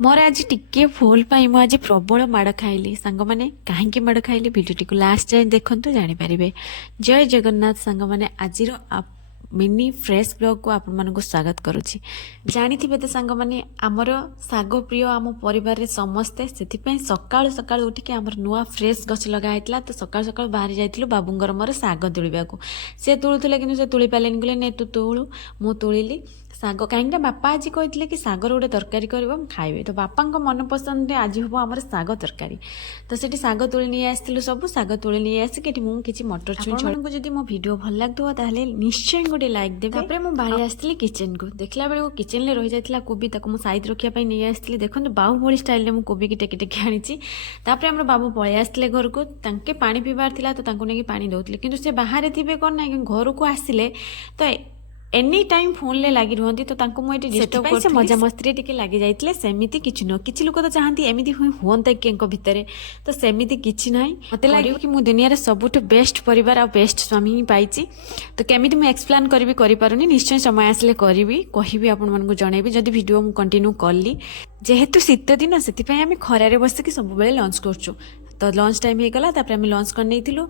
मोर आज टिके भूल पाई मु आज प्रबल माड़ खाइली सांग माने काहेकि माड़ खाइली भिडियोटी को लास्ट जाए देखंतु जानि परिबे। जय जगन्नाथ सांग माने आजिर मिनी फ्रेश ब्लॉग को आपण मानक स्वागत करुछि। जानिथिबे तो सांग माने आमर साग प्रिय आम परिवार रे समस्ते सेथिपई सकाळु सकाळु उठिके आमर नुआ फ्रेश गछ लगा आइतला तो सकाळु सकाळु बाहर जाइथिलु बाबूंगर मोर साग तुलिबाकू। से तुलुथिले किनु से तुली पालेन गले ने तू तुळु मु तुलिली साग कहीं बापा आज कहते कि सागर गोटे तरकारी कर खाइबे तो बापा मन पसंद आज हम आम साग तरकारी तो सेठी साग तुली नहीं आसलु सब साग तुली नहीं आसिक मुझे मटर छुई छुई जब मो वीडियो भल लगो ताहले निश्चय गोटे लाइक देबे। तापर मु बाहर आसली किचन को देखला बेले किचन रे रही जाइतला कोबी ताको मु साइज रखिया पई नहीं आसली देखंतु बाहुबली स्टाइल रे मु कोबी की टेके टेके आनिची। तापर हमर बाबू पळे आसले घर को तांके पानी पीबार थिला तो तांको नेकी पानी दउतले किंतु से बाहर थिबे कोन ना घर को आसिले तो एनी टाइम फोन ले लगी रुहती तो तांको मु एटी डिस्टर्ब कर मजा मस्ती टिके लगी जाइतले सेमिति किछि न किछि लोक तो चाहती एमिति हुंता केंको भितरे तो सेमिति किछि नाही मते लागि कि मु दुनिया रे सबुठ बेस्ट परिवार आ बेस्ट स्वामी ही पाइछि। तो केमिति मु एक्सप्लेन करबी करि पारुनी निश्चय समय आसले करबी कहिबी आपन मन को जणेबी जदी वीडियो मु कंटिन्यू करली। जेहेतु शीत दिन सेति पई आमे खरा रे बसिकी सब बेले लंच करछु तो लंच टाइम हे गला तापर आमे लंच कर नेथिलु।